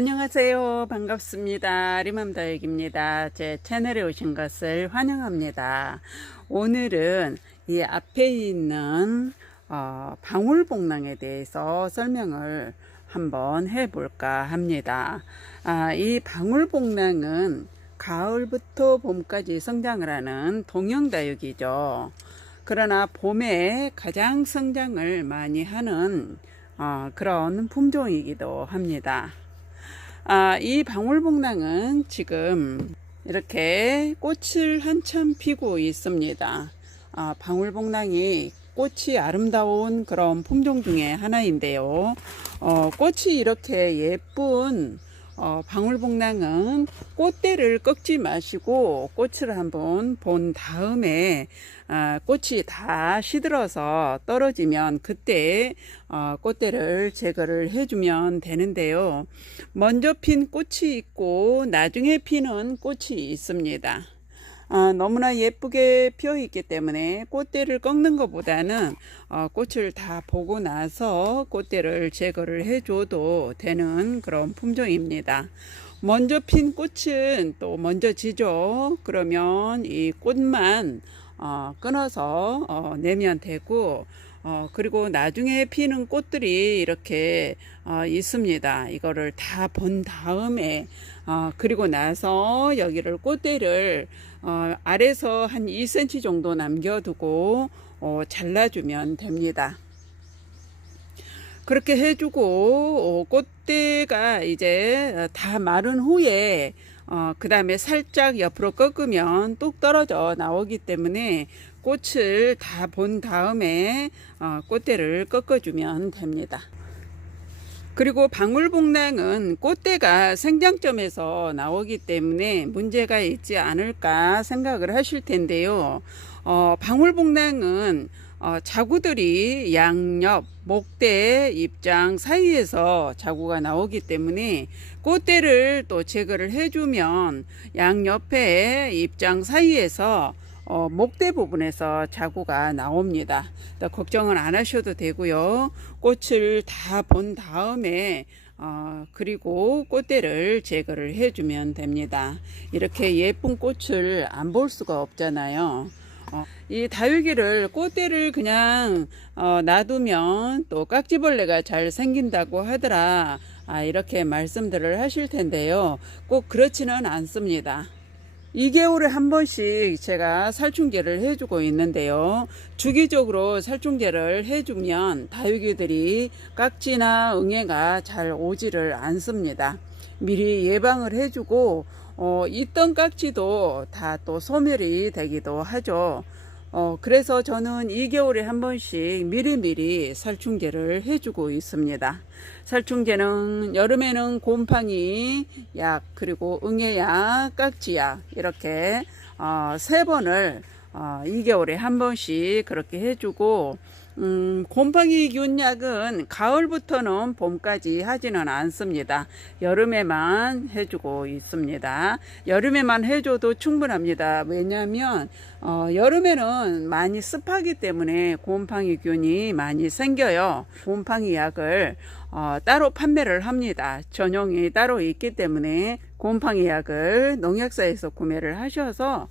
안녕하세요. 반갑습니다. 리맘다육입니다. 제 채널에 오신 것을 환영합니다. 오늘은 이 앞에 있는 방울복랑에 대해서 설명을 한번 해볼까 합니다. 이 방울복랑은 가을부터 봄까지 성장을 하는 동형다육이죠. 그러나 봄에 가장 성장을 많이 하는 그런 품종이기도 합니다. 이 방울복랑은 지금 이렇게 꽃을 한참 피고 있습니다. 방울복랑이 꽃이 아름다운 그런 품종 중에 하나인데요. 꽃이 이렇게 예쁜 방울복랑은 꽃대를 꺾지 마시고 꽃을 한번 본 다음에 꽃이 다 시들어서 떨어지면 그때 꽃대를 제거를 해주면 되는데요. 먼저 핀 꽃이 있고 나중에 피는 꽃이 있습니다. 너무나 예쁘게 피어 있기 때문에 꽃대를 꺾는 것보다는 꽃을 다 보고 나서 꽃대를 제거를 해줘도 되는 그런 품종입니다. 먼저 핀 꽃은 또 먼저 지죠. 그러면 이 꽃만 끊어서 내면 되고 그리고 나중에 피는 꽃들이 이렇게 있습니다. 이거를 다 본 다음에 그리고 나서 여기를 꽃대를 아래서 한 2cm 정도 남겨두고 잘라주면 됩니다. 그렇게 해주고 꽃대가 이제 다 마른 후에 그 다음에 살짝 옆으로 꺾으면 뚝 떨어져 나오기 때문에 꽃을 다 본 다음에 꽃대를 꺾어주면 됩니다. 그리고 방울복랑은 꽃대가 생장점에서 나오기 때문에 문제가 있지 않을까 생각을 하실 텐데요. 방울복랑은 자구들이 양옆 목대 입장 사이에서 자구가 나오기 때문에 꽃대를 또 제거를 해주면 양옆에 입장 사이에서 목대 부분에서 자구가 나옵니다. 걱정은 안 하셔도 되고요. 꽃을 다 본 다음에 그리고 꽃대를 제거를 해주면 됩니다. 이렇게 예쁜 꽃을 안 볼 수가 없잖아요. 이 다육이를 꽃대를 그냥 놔두면 또 깍지벌레가 잘 생긴다고 하더라. 이렇게 말씀들을 하실 텐데요. 꼭 그렇지는 않습니다. 2개월에 한 번씩 제가 살충제를 해주고 있는데요. 주기적으로 살충제를 해주면 다육이들이 깍지나 응애가 잘 오지를 않습니다. 미리 예방을 해주고 있던 깍지도 다 또 소멸이 되기도 하죠. 그래서 저는 2개월에 한 번씩 미리미리 살충제를 해주고 있습니다. 살충제는 여름에는 곰팡이 약, 그리고 응애약, 깍지약 이렇게 3번을 2개월에 한 번씩 그렇게 해주고 곰팡이균 약은 가을부터는 봄까지 하지는 않습니다. 여름에만 해주고 있습니다. 여름에만 해줘도 충분합니다. 왜냐하면 여름에는 많이 습하기 때문에 곰팡이균이 많이 생겨요. 곰팡이 약을 따로 판매를 합니다. 전용이 따로 있기 때문에 곰팡이 약을 농약사에서 구매를 하셔서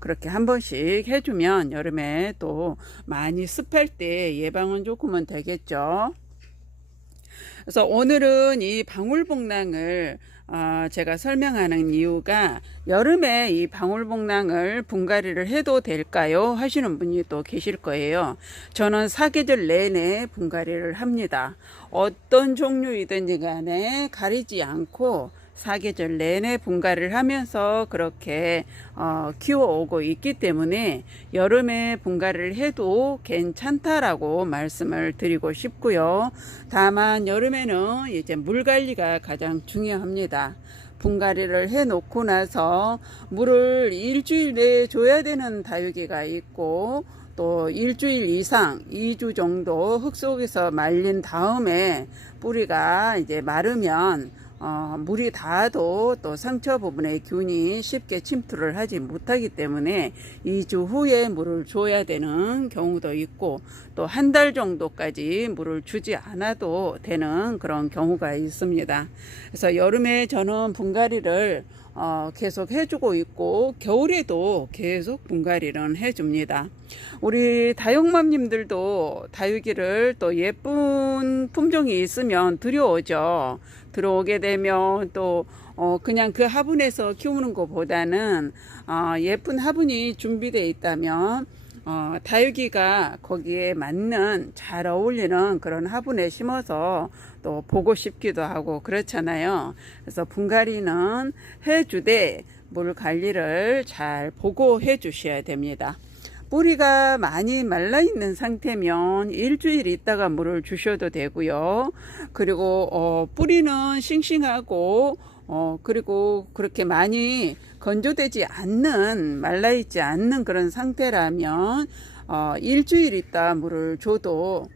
그렇게 한 번씩 해주면 여름에 또 많이 습할 때 예방은 조금은 되겠죠. 그래서 오늘은 이 방울복랑을 제가 설명하는 이유가 여름에 이 방울복랑을 분갈이를 해도 될까요? 하시는 분이 또 계실 거예요. 저는 사계절 내내 분갈이를 합니다. 어떤 종류이든지 간에 가리지 않고 사계절 내내 분갈이를 하면서 그렇게 키워오고 있기 때문에 여름에 분갈이를 해도 괜찮다라고 말씀을 드리고 싶고요. 다만 여름에는 이제 물 관리가 가장 중요합니다. 분갈이를 해 놓고 나서 물을 일주일 내에 줘야 되는 다육이가 있고 또 일주일 이상 2주 정도 흙 속에서 말린 다음에 뿌리가 이제 마르면 물이 닿아도 또 상처 부분에 균이 쉽게 침투를 하지 못하기 때문에 2주 후에 물을 줘야 되는 경우도 있고, 또 한 달 정도까지 물을 주지 않아도 되는 그런 경우가 있습니다. 그래서 여름에 저는 분갈이를 계속 해주고 있고, 겨울에도 계속 분갈이를 해줍니다. 우리 다육맘님들도 다육이를 또 예쁜 품종이 있으면 들여오죠. 들어오게 되면 또 그냥 그 화분에서 키우는 것보다는 예쁜 화분이 준비되어 있다면 다육이가 거기에 맞는 잘 어울리는 그런 화분에 심어서 또 보고 싶기도 하고 그렇잖아요. 그래서 분갈이는 해주되 물 관리를 잘 보고 해 주셔야 됩니다. 뿌리가 많이 말라 있는 상태면 일주일 있다가 물을 주셔도 되고요. 그리고 뿌리는 싱싱하고 그리고 그렇게 많이 건조되지 않는, 말라있지 않는 그런 상태라면 일주일 있다 물을 줘도,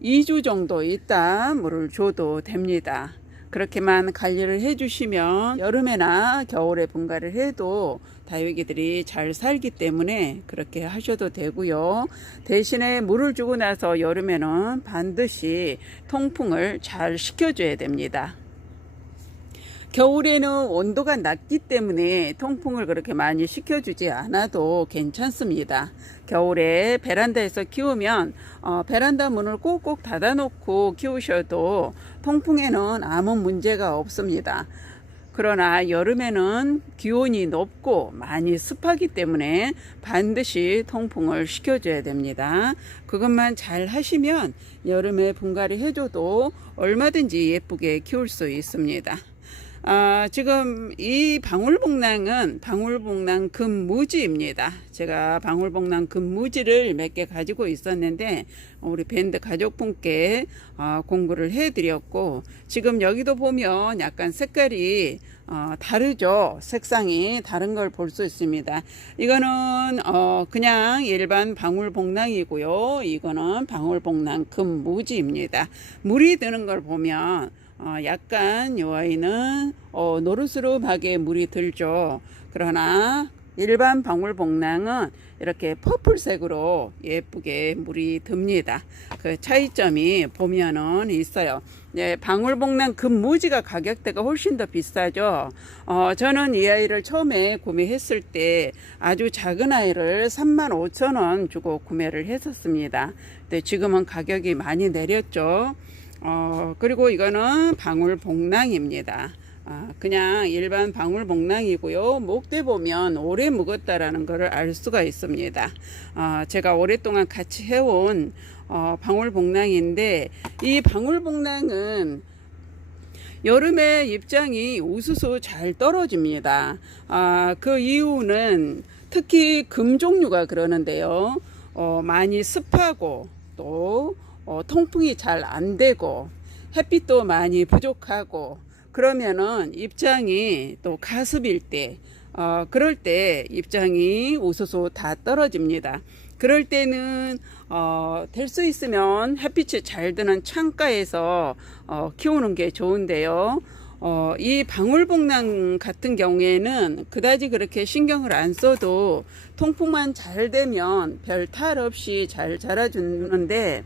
2주 정도 있다 물을 줘도 됩니다. 그렇게만 관리를 해주시면 여름에나 겨울에 분갈이를 해도 다육이들이 잘 살기 때문에 그렇게 하셔도 되고요. 대신에 물을 주고 나서 여름에는 반드시 통풍을 잘 시켜줘야 됩니다. 겨울에는 온도가 낮기 때문에 통풍을 그렇게 많이 시켜주지 않아도 괜찮습니다. 겨울에 베란다에서 키우면 베란다 문을 꼭꼭 닫아놓고 키우셔도 통풍에는 아무 문제가 없습니다. 그러나 여름에는 기온이 높고 많이 습하기 때문에 반드시 통풍을 시켜줘야 됩니다. 그것만 잘 하시면 여름에 분갈이 해줘도 얼마든지 예쁘게 키울 수 있습니다. 지금 이 방울복랑은 방울복랑 금무지입니다. 제가 방울복랑 금무지를 몇 개 가지고 있었는데 우리 밴드 가족분께 공구를 해드렸고, 지금 여기도 보면 약간 색깔이 다르죠. 색상이 다른 걸 볼 수 있습니다. 이거는 그냥 일반 방울복랑이고요. 이거는 방울복랑 금무지입니다. 물이 드는 걸 보면 약간 요 아이는 노르스름하게 물이 들죠. 그러나 일반 방울복랑은 이렇게 퍼플색으로 예쁘게 물이 듭니다. 그 차이점이 보면은 있어요. 네, 방울복랑 금무지가 가격대가 훨씬 더 비싸죠. 저는 이 아이를 처음에 구매했을 때 아주 작은 아이를 35,000원 주고 구매를 했었습니다. 근데 지금은 가격이 많이 내렸죠. 그리고 이거는 방울복랑입니다. 그냥 일반 방울복랑이고요. 목대 보면 오래 묵었다라는 것을 알 수가 있습니다. 제가 오랫동안 같이 해온 방울복랑인데, 이 방울복랑은 여름에 입장이 우수수 잘 떨어집니다. 그 이유는 특히 금 종류가 그러는데요. 많이 습하고 또 통풍이 잘 안 되고 햇빛도 많이 부족하고 그러면은 입장이 또 가습일 때 그럴 때 입장이 우수수 다 떨어집니다. 그럴 때는 될 수 있으면 햇빛이 잘 드는 창가에서 키우는 게 좋은데요. 이 방울복랑 같은 경우에는 그다지 그렇게 신경을 안 써도 통풍만 잘 되면 별 탈 없이 잘 자라주는데,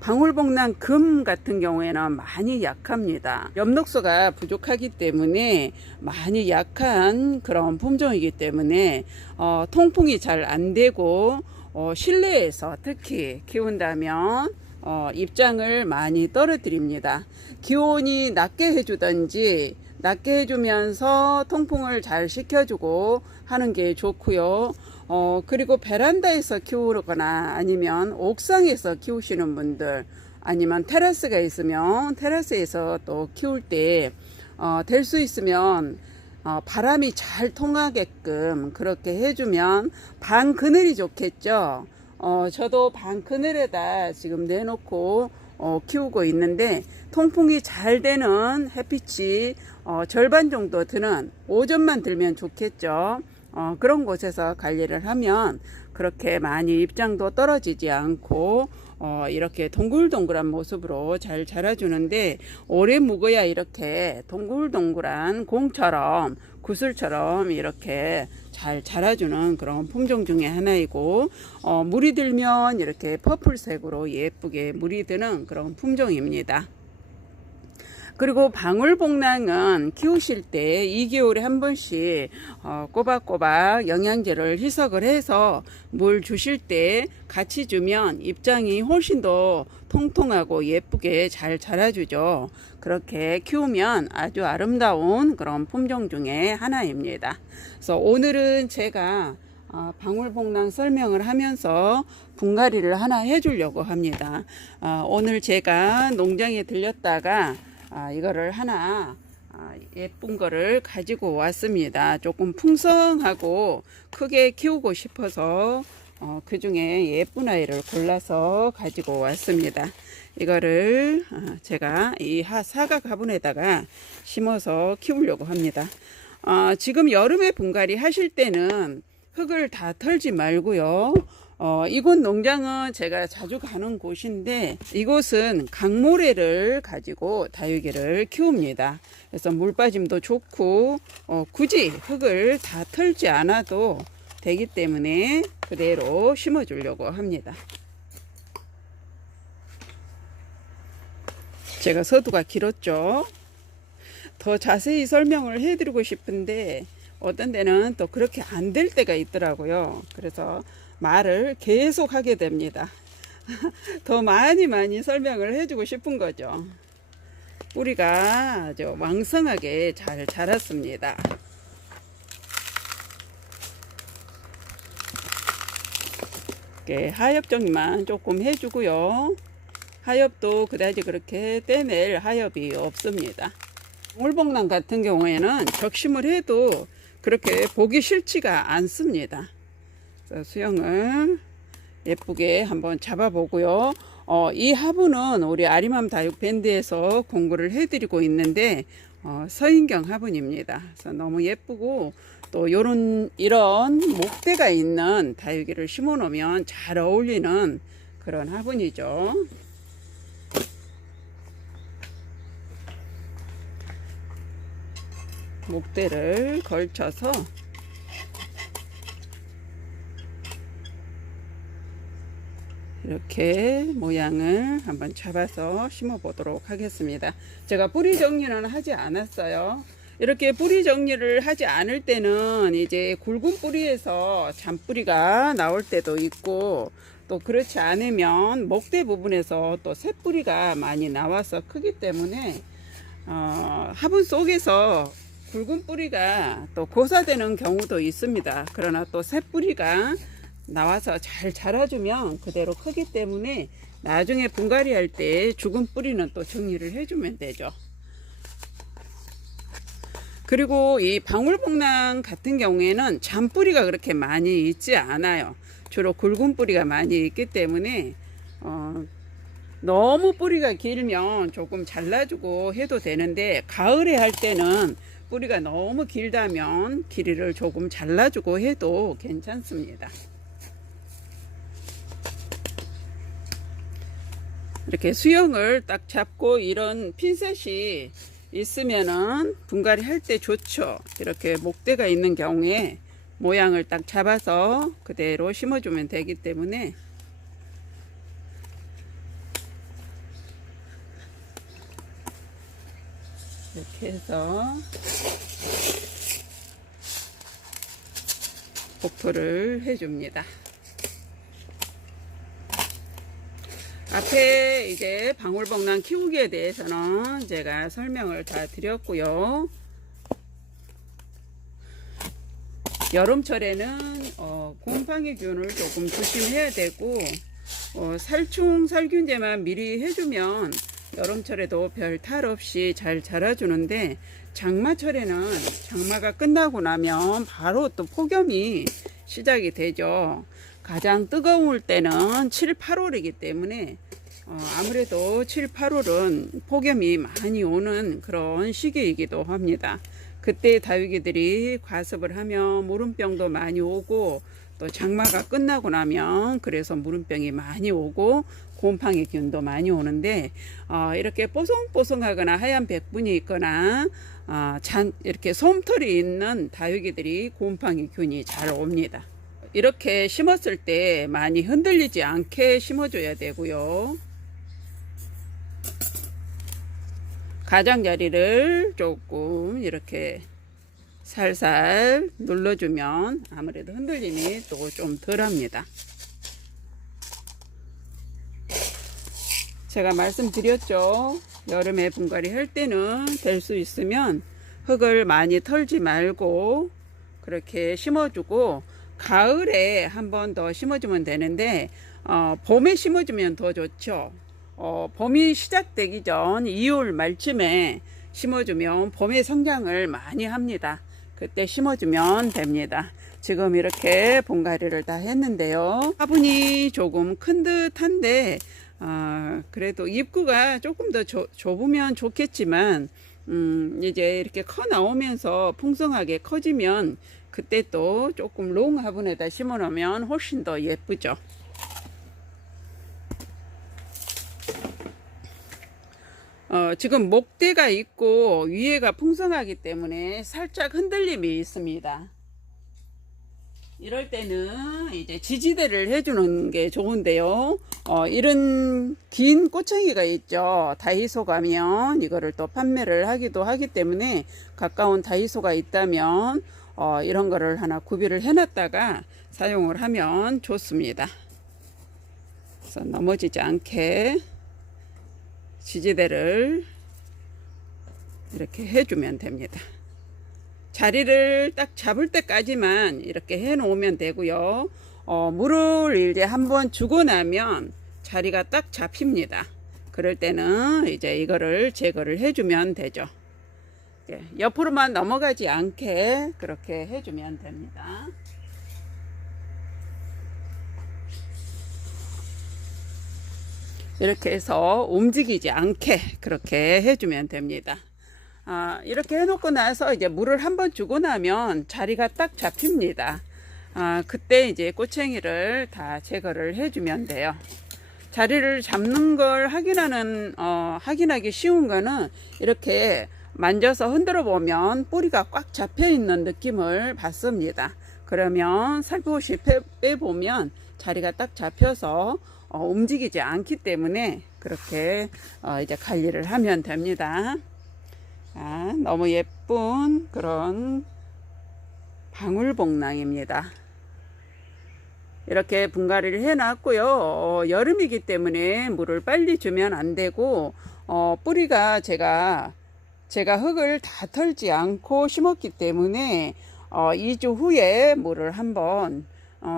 방울복랑 금 같은 경우에는 많이 약합니다. 엽록소가 부족하기 때문에 많이 약한 그런 품종이기 때문에 통풍이 잘 안 되고 실내에서 특히 키운다면 입장을 많이 떨어뜨립니다. 기온이 낮게 해주든지 낮게 해주면서 통풍을 잘 시켜주고 하는 게 좋고요. 그리고 베란다에서 키우거나 아니면 옥상에서 키우시는 분들, 아니면 테라스가 있으면 테라스에서 또 키울 때 될 수 있으면 바람이 잘 통하게끔 그렇게 해주면 방 그늘이 좋겠죠. 저도 방 그늘에다 지금 내놓고 키우고 있는데, 통풍이 잘 되는 햇빛이 절반 정도 드는 오전만 들면 좋겠죠. 그런 곳에서 관리를 하면 그렇게 많이 입장도 떨어지지 않고 이렇게 동글동글한 모습으로 잘 자라주는데, 오래 묵어야 이렇게 동글동글한 공처럼 구슬처럼 이렇게 잘 자라주는 그런 품종 중에 하나이고, 물이 들면 이렇게 퍼플색으로 예쁘게 물이 드는 그런 품종입니다. 그리고 방울복랑은 키우실 때 2개월에 한 번씩 꼬박꼬박 영양제를 희석을 해서 물 주실 때 같이 주면 입장이 훨씬 더 통통하고 예쁘게 잘 자라주죠. 그렇게 키우면 아주 아름다운 그런 품종 중에 하나입니다. 그래서 오늘은 제가 방울복랑 설명을 하면서 분갈이를 하나 해주려고 합니다. 오늘 제가 농장에 들렸다가 이거를 하나 예쁜 거를 가지고 왔습니다. 조금 풍성하고 크게 키우고 싶어서 그 중에 예쁜 아이를 골라서 가지고 왔습니다. 이거를 제가 이 사각 화분에다가 심어서 키우려고 합니다. 지금 여름에 분갈이 하실 때는 흙을 다 털지 말고요. 이곳 농장은 제가 자주 가는 곳인데, 이곳은 강모래를 가지고 다육이를 키웁니다. 그래서 물 빠짐도 좋고 굳이 흙을 다 털지 않아도 되기 때문에 그대로 심어 주려고 합니다. 제가 서두가 길었죠. 더 자세히 설명을 해드리고 싶은데 어떤 데는 또 그렇게 안 될 때가 있더라고요. 그래서 말을 계속 하게 됩니다. 더 많이 설명을 해주고 싶은 거죠. 뿌리가 아주 왕성하게 잘 자랐습니다. 이렇게 하엽 정리만 조금 해주고요. 하엽도 그다지 그렇게 떼낼 하엽이 없습니다. 방울복랑 같은 경우에는 적심을 해도 그렇게 보기 싫지가 않습니다. 수영을 예쁘게 한번 잡아보고요. 이 화분은 우리 아리맘 다육 밴드에서 공구를 해드리고 있는데 서인경 화분입니다. 그래서 너무 예쁘고 또 이런 목대가 있는 다육이를 심어 놓으면 잘 어울리는 그런 화분이죠. 목대를 걸쳐서 이렇게 모양을 한번 잡아서 심어 보도록 하겠습니다. 제가 뿌리 정리는 하지 않았어요. 이렇게 뿌리 정리를 하지 않을 때는 이제 굵은 뿌리에서 잔뿌리가 나올 때도 있고, 또 그렇지 않으면 목대 부분에서 또 새뿌리가 많이 나와서 크기 때문에 화분 속에서 굵은 뿌리가 또 고사되는 경우도 있습니다. 그러나 또 새뿌리가 나와서 잘 자라주면 그대로 크기 때문에 나중에 분갈이 할 때 죽은 뿌리는 또 정리를 해주면 되죠. 그리고 이 방울복랑 같은 경우에는 잔뿌리가 그렇게 많이 있지 않아요. 주로 굵은 뿌리가 많이 있기 때문에 너무 뿌리가 길면 조금 잘라주고 해도 되는데, 가을에 할 때는 뿌리가 너무 길다면 길이를 조금 잘라주고 해도 괜찮습니다. 이렇게 수영을 딱 잡고 이런 핀셋이 있으면은 분갈이 할 때 좋죠. 이렇게 목대가 있는 경우에 모양을 딱 잡아서 그대로 심어주면 되기 때문에 이렇게 해서 복토를 해줍니다. 앞에 이제 방울복랑 키우기에 대해서는 제가 설명을 다 드렸고요. 여름철에는 곰팡이균을 조금 조심해야 되고, 살충 살균제만 미리 해주면 여름철에도 별 탈 없이 잘 자라주는데, 장마철에는 장마가 끝나고 나면 바로 또 폭염이 시작이 되죠. 가장 뜨거울 때는 7, 8월이기 때문에 아무래도 7, 8월은 폭염이 많이 오는 그런 시기이기도 합니다. 그때 다육이들이 과습을 하면 무름병도 많이 오고, 또 장마가 끝나고 나면 그래서 무름병이 많이 오고 곰팡이 균도 많이 오는데 이렇게 뽀송뽀송하거나 하얀 백분이 있거나 이렇게 솜털이 있는 다육이들이 곰팡이 균이 잘 옵니다. 이렇게 심었을 때 많이 흔들리지 않게 심어줘야 되고요. 가장자리를 조금 이렇게 살살 눌러주면 아무래도 흔들림이 또 좀 덜합니다. 제가 말씀드렸죠. 여름에 분갈이 할 때는 될 수 있으면 흙을 많이 털지 말고 그렇게 심어주고 가을에 한 번 더 심어주면 되는데 봄에 심어주면 더 좋죠. 봄이 시작되기 전 2월 말쯤에 심어주면 봄에 성장을 많이 합니다. 그때 심어주면 됩니다. 지금 이렇게 분갈이를 다 했는데요. 화분이 조금 큰 듯한데 그래도 입구가 조금 더 좁으면 좋겠지만 이제 이렇게 커 나오면서 풍성하게 커지면 그때 또 조금 롱 화분에다 심어 놓으면 훨씬 더 예쁘죠. 지금 목대가 있고 위에가 풍성하기 때문에 살짝 흔들림이 있습니다. 이럴 때는 이제 지지대를 해주는 게 좋은데요. 이런 긴 꼬챙이가 있죠. 다이소 가면 이거를 또 판매를 하기도 하기 때문에 가까운 다이소가 있다면 이런 거를 하나 구비를 해놨다가 사용을 하면 좋습니다. 그래서 넘어지지 않게 지지대를 이렇게 해주면 됩니다. 자리를 딱 잡을 때까지만 이렇게 해 놓으면 되고요. 물을 이제 한번 주고 나면 자리가 딱 잡힙니다. 그럴 때는 이제 이거를 제거를 해주면 되죠. 옆으로만 넘어가지 않게 그렇게 해주면 됩니다. 이렇게 해서 움직이지 않게 그렇게 해주면 됩니다. 이렇게 해놓고 나서 이제 물을 한번 주고 나면 자리가 딱 잡힙니다. 그때 이제 꼬챙이를 다 제거를 해주면 돼요. 자리를 잡는 걸 확인하기 쉬운 거는 이렇게 만져서 흔들어 보면 뿌리가 꽉 잡혀 있는 느낌을 받습니다. 그러면 살포시 빼보면 자리가 딱 잡혀서 움직이지 않기 때문에 그렇게 이제 관리를 하면 됩니다. 너무 예쁜 그런 방울복랑입니다. 이렇게 분갈이를 해 놨고요. 여름이기 때문에 물을 빨리 주면 안 되고 뿌리가 제가 흙을 다 털지 않고 심었기 때문에 2주 후에 물을 한번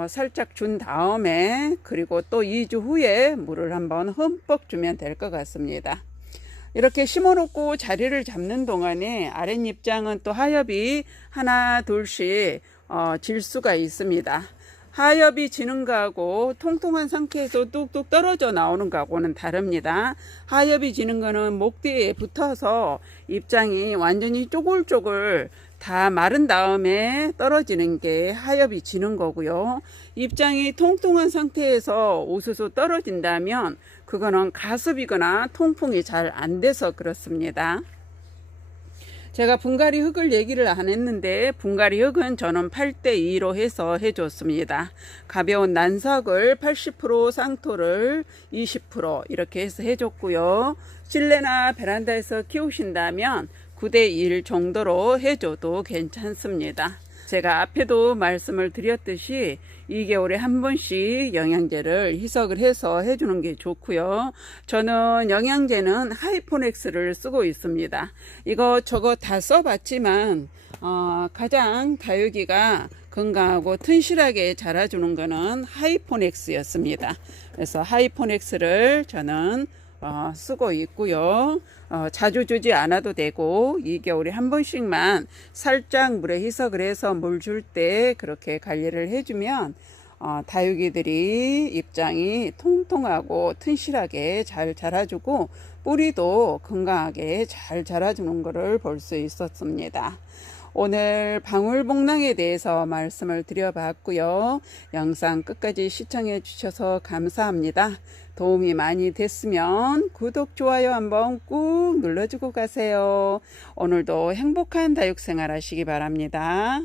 살짝 준 다음에 그리고 또 2주 후에 물을 한번 흠뻑 주면 될 것 같습니다. 이렇게 심어 놓고 자리를 잡는 동안에 아랫잎장은 또 하엽이 하나 둘씩 질 수가 있습니다. 하엽이 지는 거하고 통통한 상태에서 뚝뚝 떨어져 나오는 거하고는 다릅니다. 하엽이 지는 거는 목대에 붙어서 잎장이 완전히 쪼글쪼글 다 마른 다음에 떨어지는 게 하엽이 지는 거고요. 잎장이 통통한 상태에서 우수수 떨어진다면 그거는 가습이거나 통풍이 잘 안 돼서 그렇습니다. 제가 분갈이 흙을 얘기를 안 했는데 분갈이 흙은 저는 8:2로 해서 해줬습니다. 가벼운 난석을 80%, 쌍토를 20% 이렇게 해서 해줬고요. 실내나 베란다에서 키우신다면 9:1 정도로 해줘도 괜찮습니다. 제가 앞에도 말씀을 드렸듯이 2개월에 한 번씩 영양제를 희석을 해서 해주는 게 좋고요. 저는 영양제는 하이포넥스를 쓰고 있습니다. 이거 다 써봤지만 가장 다육이가 건강하고 튼실하게 자라주는 거는 하이포넥스였습니다. 그래서 하이포넥스를 저는 쓰고 있고요. 자주 주지 않아도 되고 2개월에 한 번씩만 살짝 물에 희석을 해서 물 줄 때 그렇게 관리를 해주면 다육이들이 입장이 통통하고 튼실하게 잘 자라주고 뿌리도 건강하게 잘 자라주는 것을 볼 수 있었습니다. 오늘 방울복랑에 대해서 말씀을 드려봤고요. 영상 끝까지 시청해 주셔서 감사합니다. 도움이 많이 됐으면 구독, 좋아요 한번 꾹 눌러주고 가세요. 오늘도 행복한 다육생활 하시기 바랍니다.